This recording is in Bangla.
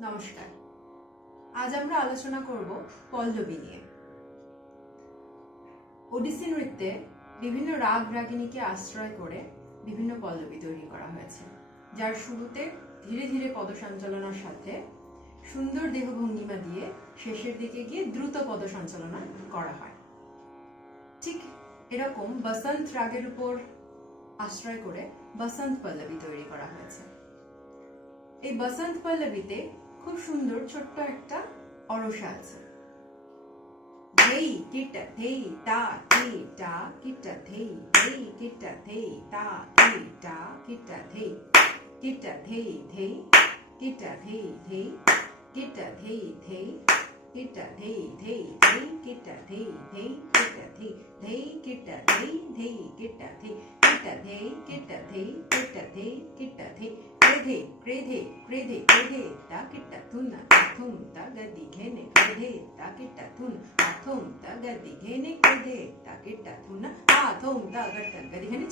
নমস্কার। আজ আমরা আলোচনা করব পল্লবী নিয়ে। ওডিসি নৃত্যে বিভিন্ন রাগ রাগিণীকে আশ্রয় করে বিভিন্ন পল্লবী তৈরি করা হয়েছে, যার শুরুতে ধীরে ধীরে পদসঞ্চালনার সাথে সুন্দর দেহভঙ্গিমা দিয়ে শেষের দিকে গিয়ে দ্রুত পদসঞ্চালনা করা হয়। ঠিক এরকম বসন্ত রাগের উপর আশ্রয় করে বসন্ত পল্লবী তৈরি করা হয়েছে। এই বসন্ত পল্লবীতে খুব সুন্দর ছোট্ট একটা অরসা আছে। ধেই কিটা ধেই তা কি টা কিটা ধেই ধেই কিটা ধেই তা কি টা কিটা ধেই কিটা ধেই ধেই কিটা ধেই ধেই কিটা ধেই ধেই কিটা ধেই ধেই ধেই কিটা ধেই ধেই কিটা ধেই ধেই কিটা ধেই ধেই কিটা ধেই কিটা ধেই কিটা ধেই কিটা ধেই কিটা ধেই क्रेधे क्रेधे क्रेधे क्रेधे ता किट्टा थुन थुम ता गद्दी घेने क्रेधे ता किट्टा थुन थुम ता गद्दी घेने क्रेधे ता किट्टा थुन थुम ता गट्टा गद्दी घेने